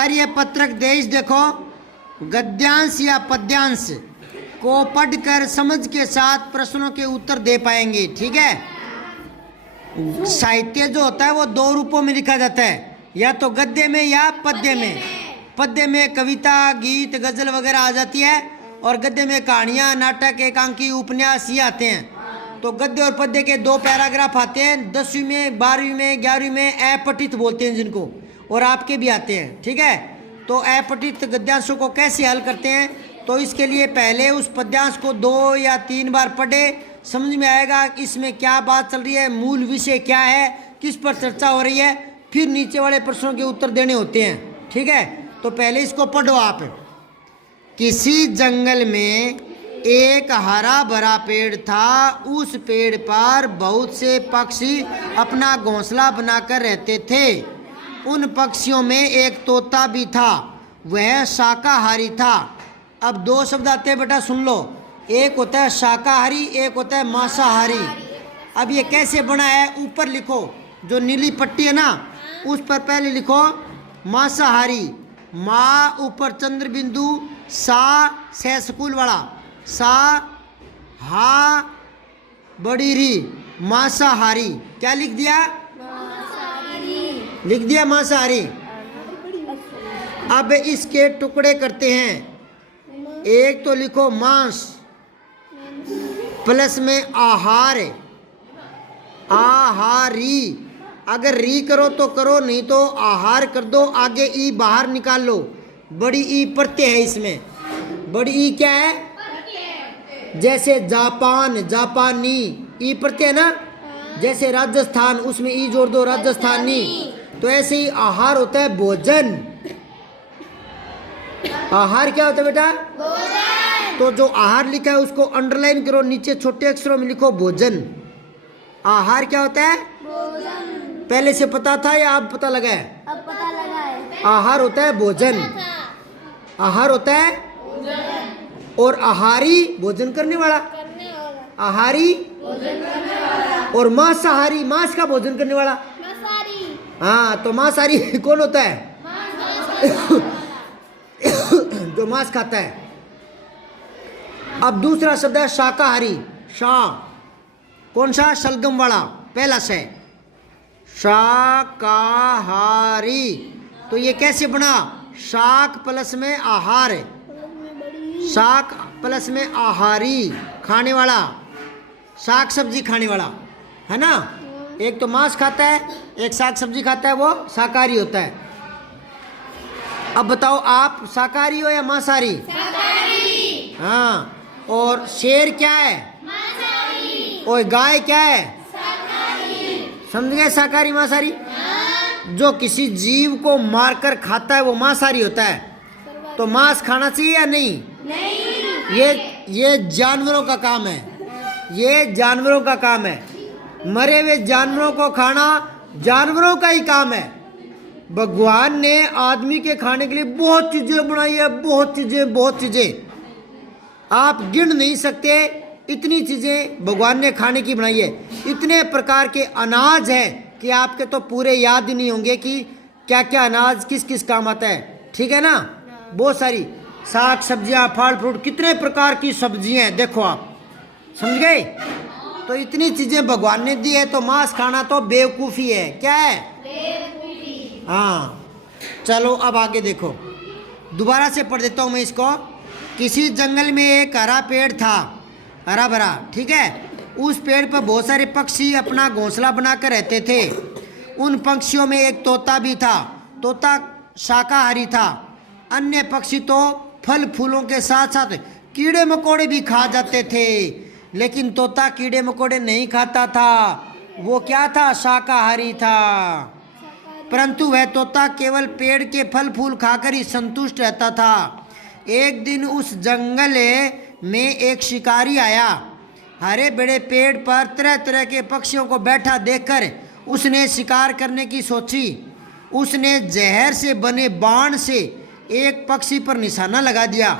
कार्य पत्रक देश देखो, गद्यांश या पद्यांश को पढ़कर समझ के साथ प्रश्नों के उत्तर दे पाएंगे। ठीक है। साहित्य जो होता है वो दो रूपों में लिखा जाता है, या तो गद्य में या पद्य में। पद्य में कविता, गीत, गजल वगैरह आ जाती है, और गद्य में कहानियाँ, नाटक, एकांकी, उपन्यास ये आते हैं। तो गद्य और पद्य के दो पैराग्राफ आते हैं, 10वीं में, 12वीं में, 11वीं में अपठित बोलते हैं जिनको, और आपके भी आते हैं। ठीक है। तो अपठित गद्यांशों को कैसे हल करते हैं, तो इसके लिए पहले उस पद्यांश को 2 या 3 बार पढ़े, समझ में आएगा इसमें क्या बात चल रही है, मूल विषय क्या है, किस पर चर्चा हो रही है, फिर नीचे वाले प्रश्नों के उत्तर देने होते हैं। ठीक है। तो पहले इसको पढ़ो आप। किसी जंगल में एक हरा भरा पेड़ था, उस पेड़ पर बहुत से पक्षी अपना घोंसला बनाकर रहते थे। उन पक्षियों में एक तोता भी था, वह शाकाहारी था। अब दो शब्द आते हैं बेटा, सुन लो। एक होता है शाकाहारी, एक होता है मांसाहारी। अब ये कैसे बना है, ऊपर लिखो, जो नीली पट्टी है ना उस पर पहले लिखो मांसाहारी, माँ ऊपर चंद्र बिंदु, सा से स्कूल वाला, सा हा बड़ी री, मांसाहारी। क्या लिख दिया, लिख दिया मांसाहारी। अब इसके टुकड़े करते हैं। एक तो लिखो मांस, प्लस में आहार, आहारी। अगर री करो तो करो, नहीं तो आहार कर दो, आगे ई बाहर निकाल लो। बड़ी ई प्रत्यय है इसमें। बड़ी ई क्या है, जैसे जापान, जापानी, ई प्रत्यय ना। जैसे राजस्थान, उसमें ई जोड़ दो, राजस्थानी। तो ऐसे ही आहार होता है भोजन। आहार क्या होता है बेटा, भोजन। तो जो आहार लिखा है उसको अंडरलाइन करो, नीचे छोटे अक्षरों में लिखो भोजन। आहार क्या होता है, भोजन। पहले से पता था या अब पता लगा है, अब पता लगा है। आहार होता है भोजन, आहार होता है भोजन। और आहारी भोजन करने वाला, आहारी भोजन करने वाला। और मांसाहारी मांस का भोजन करने वाला। हाँ, तो मांसाहारी कौन होता है, जो मांस खाता है। अब दूसरा शब्द है शाकाहारी। शा कौन सा, शलगम वाला, पहला से शाकाहारी। तो ये कैसे बना, शाक प्लस में आहार, शाक प्लस में आहारी, खाने वाला, शाक सब्जी खाने वाला है ना। एक तो मांस खाता है, एक शाक सब्जी खाता है, वो शाकाहारी होता है। अब बताओ आप शाकाहारी हो या मांसाहारी, शाकाहारी। हाँ, और शेर क्या है, मांसाहारी। और गाय क्या है, शाकाहारी। समझ गए, शाकाहारी मांसाहारी। जो किसी जीव को मारकर खाता है वो मांसाहारी होता है। तो मांस खाना चाहिए या नहीं, नहीं। ये जानवरों का काम है, ये जानवरों का काम है। मरे हुए जानवरों को खाना जानवरों का ही काम है। भगवान ने आदमी के खाने के लिए बहुत चीजें बनाई है, बहुत चीजें, बहुत चीजें, आप गिन नहीं सकते। इतनी चीजें भगवान ने खाने की बनाई है। इतने प्रकार के अनाज हैं कि आपके तो पूरे याद ही नहीं होंगे कि क्या क्या अनाज किस किस काम आता है। ठीक है ना, बहुत सारी साग सब्जियां, फल फ्रूट, कितने प्रकार की सब्जियां हैं, देखो आप, समझ गए। तो इतनी चीजें भगवान ने दी है, तो मांस खाना तो बेवकूफ़ी है। क्या है, बेवकूफ़ी। हाँ, चलो अब आगे देखो, दोबारा से पढ़ देता हूँ मैं इसको। किसी जंगल में एक हरा पेड़ था, हरा भरा, ठीक है। उस पेड़ पर बहुत सारे पक्षी अपना घोंसला बनाकर रहते थे। उन पक्षियों में एक तोता भी था। तोता शाकाहारी था। अन्य पक्षी तो फल फूलों के साथ साथ कीड़े मकोड़े भी खा जाते थे, लेकिन तोता कीड़े मकोड़े नहीं खाता था। वो क्या था, शाकाहारी था। परंतु वह तोता केवल पेड़ के फल फूल खाकर ही संतुष्ट रहता था। एक दिन उस जंगल में एक शिकारी आया। हरे बड़े पेड़ पर तरह तरह के पक्षियों को बैठा देखकर उसने शिकार करने की सोची। उसने जहर से बने बाण से एक पक्षी पर निशाना लगा दिया,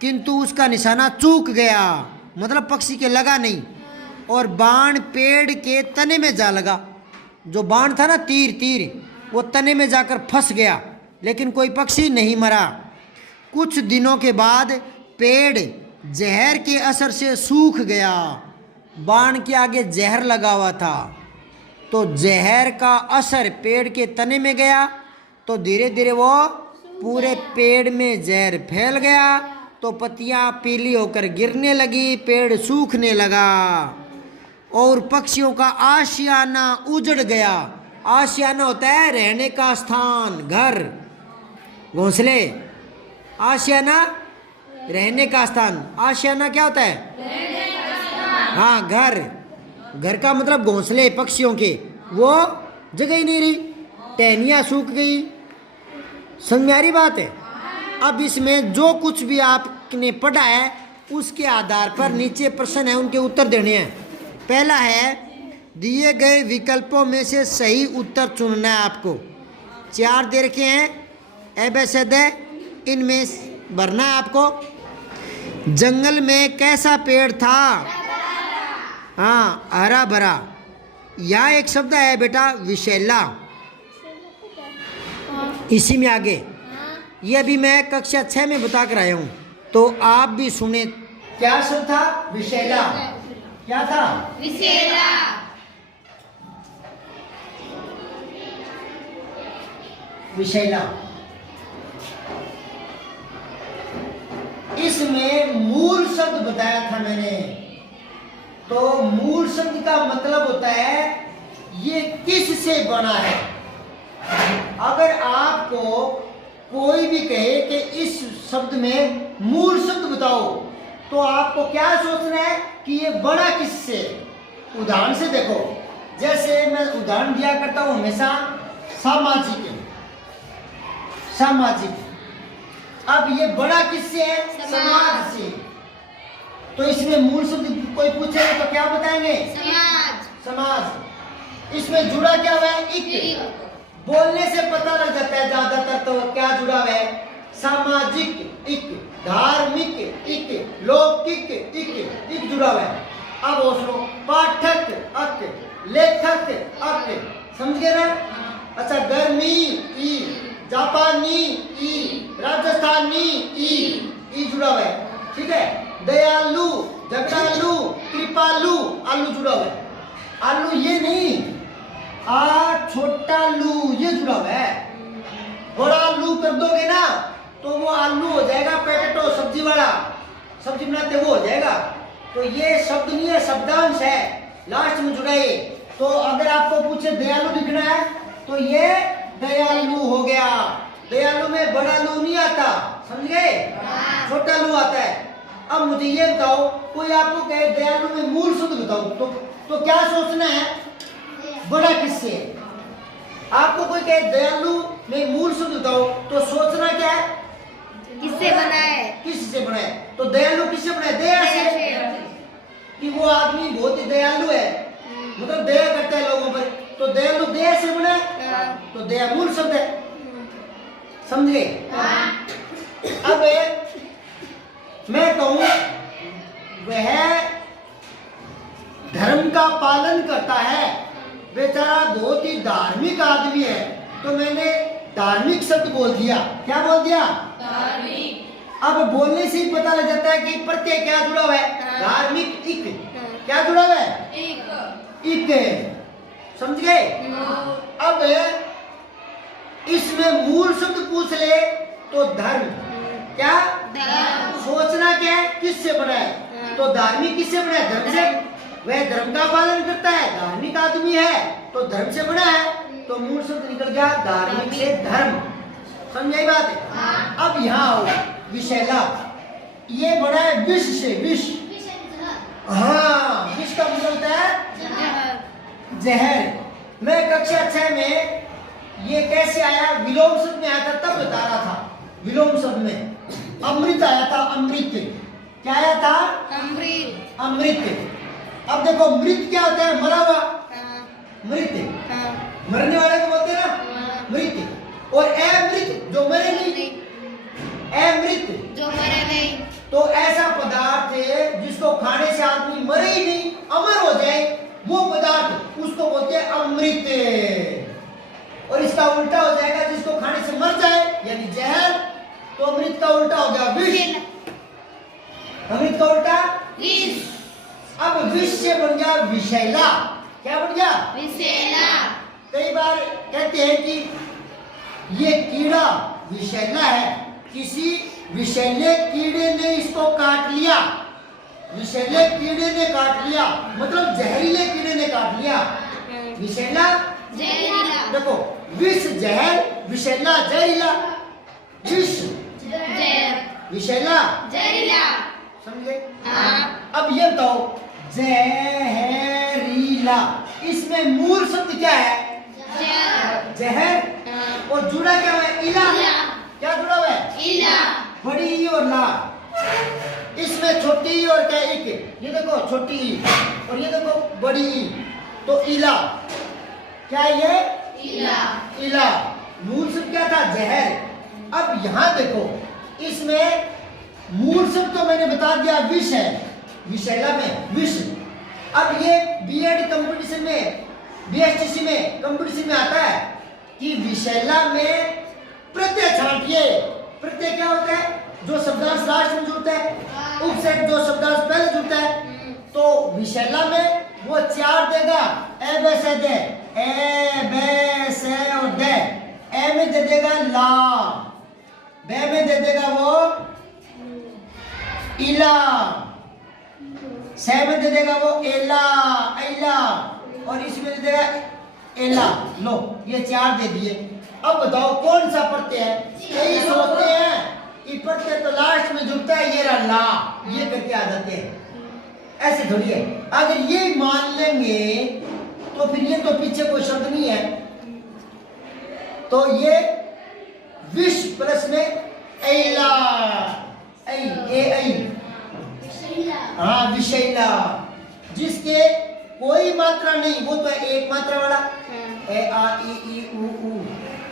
किंतु उसका निशाना चूक गया, मतलब पक्षी के लगा नहीं, और बाण पेड़ के तने में जा लगा। जो बाण था ना, तीर, वो तने में जाकर फंस गया। लेकिन कोई पक्षी नहीं मरा। कुछ दिनों के बाद पेड़ जहर के असर से सूख गया। बाण के आगे जहर लगा हुआ था, तो जहर का असर पेड़ के तने में गया, तो धीरे धीरे वो पूरे पेड़ में जहर फैल गया, तो पत्तियां पीली होकर गिरने लगी, पेड़ सूखने लगा और पक्षियों का आशियाना उजड़ गया। आशियाना होता है रहने का स्थान, घर, घोंसले। आशियाना रहने का स्थान। आशियाना क्या होता है? हाँ, घर। घर का मतलब घोंसले पक्षियों के, वो जगह ही नहीं रही, टहनियाँ सूख गई। समझ में आ रही बात है? अब इसमें जो कुछ भी आपने पढ़ा है उसके आधार पर नीचे प्रश्न है, उनके उत्तर देने हैं। पहला है, दिए गए विकल्पों में से सही उत्तर चुनना है आपको। 4 दे रखे हैं, एबेसद है, इनमें भरना है आपको। जंगल में कैसा पेड़ था? हाँ, हरा भरा। यहाँ एक शब्द है बेटा, विशैला, इसी में आगे। ये अभी मैं कक्षा 6 में बता कर आया हूँ, तो आप भी सुने। क्या शब्द था? विशैला। क्या था? विशैला। विशैला। इसमें मूल शब्द बताया था मैंने, तो मूल शब्द का मतलब होता है ये किस से बना है। अगर आपको कोई भी कहे कि इस शब्द में मूल शब्द बताओ, तो आपको क्या सोचना है कि ये बना किससे। उदाहरण से देखो, जैसे मैं उदाहरण दिया करता हूं हमेशा, सामाजिक। सामाजिक, अब ये बड़ा किससे है? समाज से। तो इसमें मूल शब्द कोई पूछेगा तो क्या बताएंगे? समाज। समाज। इसमें जुड़ा क्या हुआ है? इक। बोलने से पता लग जाता है ज्यादातर, तो क्या जुड़ा हुआ है? सामाजिक इक, धार्मिक इक, लौकिक इक जुड़ा हुआ है। अब वो सुनो, पाठक अक, लेखक अक, समझ गए ना? अच्छा, गर्मी ई, जापानी ई, राजस्थानी ई जुड़ा हुआ है, ठीक है। दयालु, झगड़ालु, कृपालु, आलू जुड़ा हुआ है। आलू ये नहीं, छोटा लू ये जुड़ा हुआ है। बड़ा लू कर दोगे ना तो वो आलू हो जाएगा, पोटैटो सब्जी वाला, सब्जी बनाते वो हो जाएगा। तो ये शब्द नहीं है, शब्दांश है, लास्ट में जुड़ा है। तो अगर आपको पूछे दयालु लिखना है तो ये दयालु हो गया। दयालु में बड़ा लू नहीं आता, समझ गए? छोटा लू आता है। अब मुझे ये बताओ, कोई आपको कहे दयालु में मूल शब्द बताओ, तो क्या सोचना है? बड़ा किससे? आपको कोई कहे दयालु में मूल शब्द बताओ, तो सोचना क्या है? किससे बना है? किससे बना है? तो दयालु किससे बना है? दया से, कि वो आदमी बहुत ही दयालु है, मतलब दया करता है लोगों पर, तो दयालु दया से बना है। तो दया मूल शब्द है, समझे? अब मैं कहूं वह धर्म का पालन करता है, बेचारा बहुत ही धार्मिक आदमी है, तो मैंने धार्मिक शब्द बोल दिया। क्या बोल दिया? धार्मिक। अब बोलने से ही पता लग जाता है कि प्रत्यय क्या जुड़ा हुआ है? धार्मिक इक। क्या जुड़ा हुआ है? इक। समझ गए? अब इसमें मूल शब्द पूछ ले तो धर्म। क्या? सोचना क्या है? किससे बना है? तो धार्मिक किससे बना है? धर्म से। वह धर्म का पालन करता है, धार्मिक आदमी है, तो धर्म से बना है, तो मूल शब्द निकल गया धार्मिक से धर्म। समझ बात है? अब यहाँ आओ, विशैला, ये बना है विष से। विष, हाँ, विष का मतलब होता है जहर। मैं कक्षा 6 में ये कैसे आया, विलोम शब्द में आया था, तब बता रहा था। विलोम शब्द में अमृत आया था, अमृत। क्या आया था? अमृत। अमृत। अब देखो, मृत क्या होता है? मरा हुआ। मृत, मरने वाले को बोलते हैं ना, मृत। और अमृत, जो मरे नहीं। अमृत, जो मरे नहीं। तो ऐसा पदार्थ है जिसको खाने से आदमी मरे ही नहीं, अमर हो जाए, वो पदार्थ उसको बोलते हैं अमृत। और इसका उल्टा हो जाएगा, जिसको खाने से मर जाए अमृत का उल्टा हो गया विष। अमृत का उल्टा विष। अब विष से बन गया विषैला। क्या बन गया? विषैला। कई बार कहते हैं कि ये कीड़ा विषैला है, किसी विषैले कीड़े ने इसको काट लिया। विषैले कीड़े ने काट लिया मतलब जहरीले कीड़े ने काट लिया। विषैला जहरीला। देखो, विष जहर, विषैला जहरीला। विष जहर। विषैला जहरीला। समझे? हाँ। अब ये बताओ, जहरीला, इसमें मूल शब्द क्या है? जहर। जहर। हाँ। और जुड़ा क्या है? इला। इला। क्या जुड़ा हुआ है? इला। बड़ी ई और ला। इसमें छोटी ई और क्या एक, ये देखो छोटी ई और ये देखो बड़ी ई, तो इला। क्या ये? इला। इला। मूल शब्द क्या था? जहर। अब यहां देखो, इसमें मूल शब्द तो मैंने बता दिया विष है, विषैला में विष। अब ये बीएड कंपटीशन में, बीएसटीसी में कंपटीशन में आता है कि विषैला में प्रत्यय छांटिए। प्रत्यय क्या होता है? जो शब्दांश लास्ट में जुड़ता है, उपसेट जो शब्दांश पहले जुड़ता है। तो विषैला में वो 4 देगा, ए बे से दे, ए बे से और दे। ए में दे देगा ला, बे में दे देगा वो इला, से में दे देगा वो एला, ऐला, और इसमें दे देगा एला। लो, ये 4 दे दिए। अब बताओ कौन सा प्रत्यय है? यही सोचते हैं कि प्रत्यय तो लास्ट में जुड़ता है, ये रहा ला, ये करके आ जाते हैं। ऐसे थोड़ी है। अगर ये मान लेंगे तो फिर ये तो पीछे कोई शब्द नहीं है, तो ये विष प्लस में ऐला, ऐ, ए, ऐ। हाँ, विषैला, जिसके कोई मात्रा नहीं, वो तो है एक मात्रा वाला। ए आ ई उ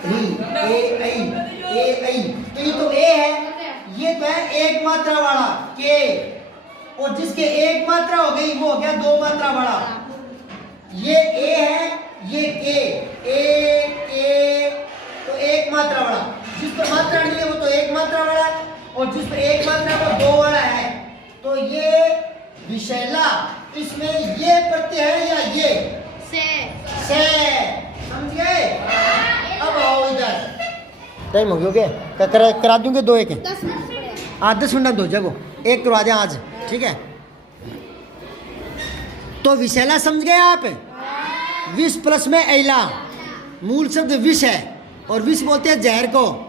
री ए ऐ, तो ये तो ए है, ये तो है एक मात्रा वाला के, और जिसके एक मात्रा हो गई वो हो गया 2 मात्रा वाला। ये ए है, ये के तो एक मात्रा वाला। जिस पर मात्रा नहीं है वो तो एक मात्रा वाला, और जिस पर एक मात्रा वो 2 वाला है। तो ये विषैला, इसमें ये प्रत्यय है या ये? से। समझ गए? अब आओ इधर। टाइम हो गया क्या? करा दूंगे 2 1 10 मिनट पड़े। 10 मिनट दो जगो, एक करवा दें आज, ठीक है? तो विषैला समझ गए आप? विष प्लस में ऐला, मूल शब्द विष है और विष बोलते हैं जहर को।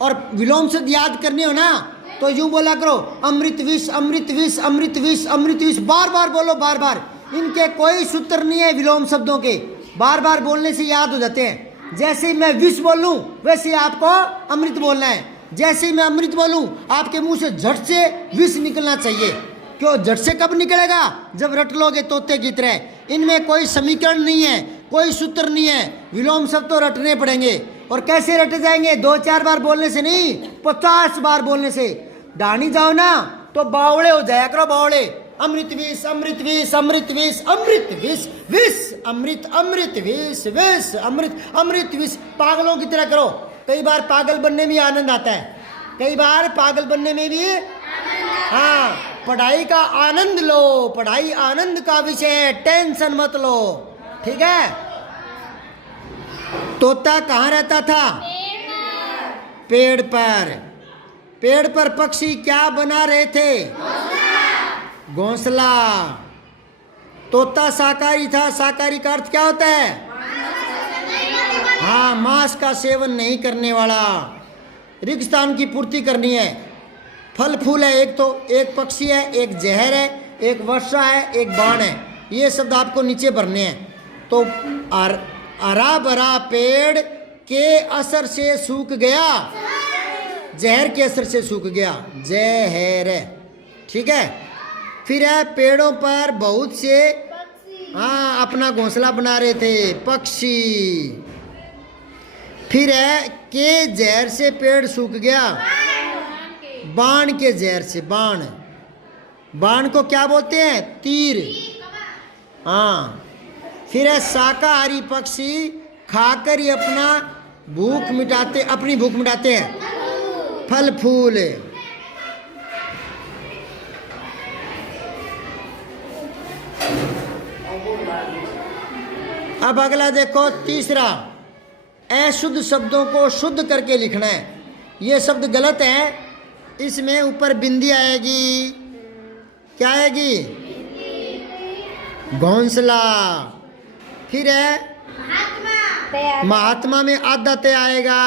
और विलोम शब्द याद करने हो ना तो यूं बोला करो, अमृत विष, अमृत विष, अमृत विष, अमृत विष। बार बार बोलो, बार बार। इनके कोई सूत्र नहीं है विलोम शब्दों के, बार बार बोलने से याद हो जाते हैं। जैसे ही मैं विष बोलूं वैसे आपको अमृत बोलना है। जैसे ही मैं अमृत बोलूं आपके मुंह से झट से विष निकलना चाहिए। क्यों झट से कब निकलेगा? जब रट लोगे तोते की तरह। इनमें कोई समीकरण नहीं है, कोई सूत्र नहीं है। विलोम शब्द तो रटने पड़ेंगे। और कैसे रटे जाएंगे? 2-4 बार बोलने से नहीं, 50 बार बोलने से। डानी जाओ ना तो बावड़े हो जाया करो, बावड़े। अमृत विष, अमृत विष, अमृत विष, अमृत विष, विष अमृत, अमृत विष, विष अमृत, अमृत विष। पागलों की तरह करो। कई बार पागल बनने में आनंद आता है, कई बार पागल बनने में भी। हाँ, पढ़ाई का आनंद लो, पढ़ाई आनंद का विषय है, टेंशन मत लो, ठीक है? तोता कहाँ रहता था? पेड़ पर। पेड़ पर पक्षी क्या बना रहे थे? घोंसला। तोता शाकाहारी था। शाकाहारी का अर्थ क्या होता है? हाँ, मांस का सेवन नहीं करने वाला। रिक्तस्थान की पूर्ति करनी है। फल फूल है, एक तो एक पक्षी है, एक जहर है, एक वर्षा है, एक बाण है। ये शब्द आपको नीचे भरने हैं। तो हरा भरा पेड़ के असर से सूख गया, जहर के असर से सूख गया, जहर, ठीक है? फिर है पेड़ों पर बहुत से हाँ अपना घोंसला बना रहे थे पक्षी। फिर है के जहर से पेड़ सूख गया, बाण के जहर से। बाण, बाण को क्या बोलते हैं? तीर। हाँ। फिर है शाकाहारी पक्षी खाकर ही अपनी भूख मिटाते हैं। फल फूल। अब अगला देखो तीसरा, अशुद्ध शब्दों को शुद्ध करके लिखना है। ये शब्द गलत है, इसमें ऊपर बिंदी आएगी। क्या आएगी? घोंसला। फिर है महात्मा में आधा ते आएगा,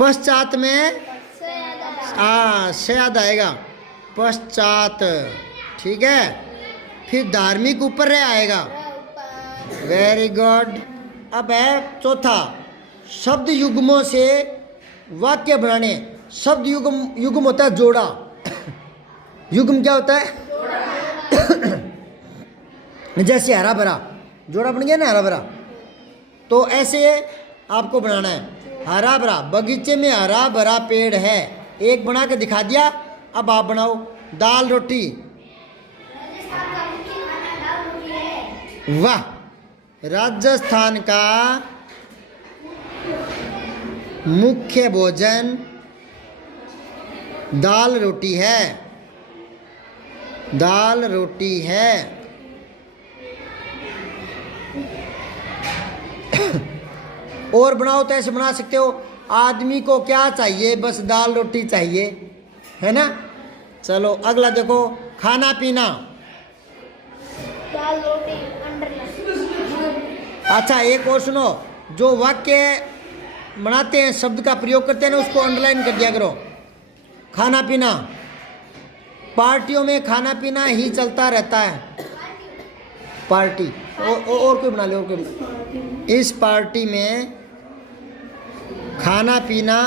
पश्चात में शयाद आएगा, पश्चात। ठीक है। फिर धार्मिक ऊपर रे आएगा। Very good. अब है चौथा, शब्द युग्मों से वाक्य बनाने। शब्द युग्म होता है जोड़ा। युग्म क्या होता है? जैसे हरा भरा, जोड़ा बन गया ना हरा भरा, तो ऐसे आपको बनाना है। हरा भरा, बगीचे में हरा भरा पेड़ है, एक बना के दिखा दिया। अब आप बनाओ दाल रोटी। वाह, राजस्थान का मुख्य भोजन दाल रोटी है। दाल रोटी है। और बनाओ तो ऐसे बना सकते हो, आदमी को क्या चाहिए? बस दाल रोटी चाहिए, है ना। चलो अगला देखो, खाना पीना। दाल रोटी अंडरलाइन। अच्छा एक और सुनो, जो वाक्य बनाते हैं, शब्द का प्रयोग करते हैं ना, उसको अंडरलाइन कर दिया करो। खाना पीना, पार्टियों में खाना पीना ही चलता रहता है। पार्टी और कोई बना ले, और कोई बना। इस पार्टी में खाना पीना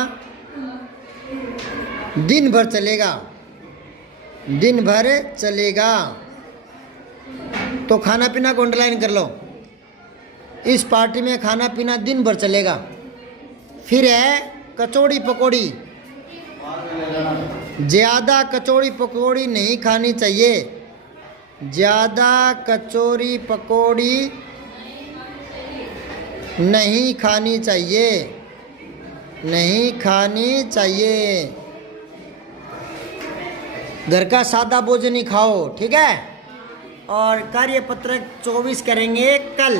दिन भर चलेगा। दिन भर चलेगा, तो खाना पीना को अंडरलाइन कर लो। इस पार्टी में खाना पीना दिन भर चलेगा। फिर है कचौड़ी पकौड़ी। ज़्यादा कचौड़ी पकौड़ी नहीं खानी चाहिए। ज़्यादा कचौड़ी पकौड़ी नहीं खानी चाहिए। नहीं खानी चाहिए। घर का सादा भोजन ही खाओ, ठीक है। और कार्यपत्रक 24 करेंगे कल।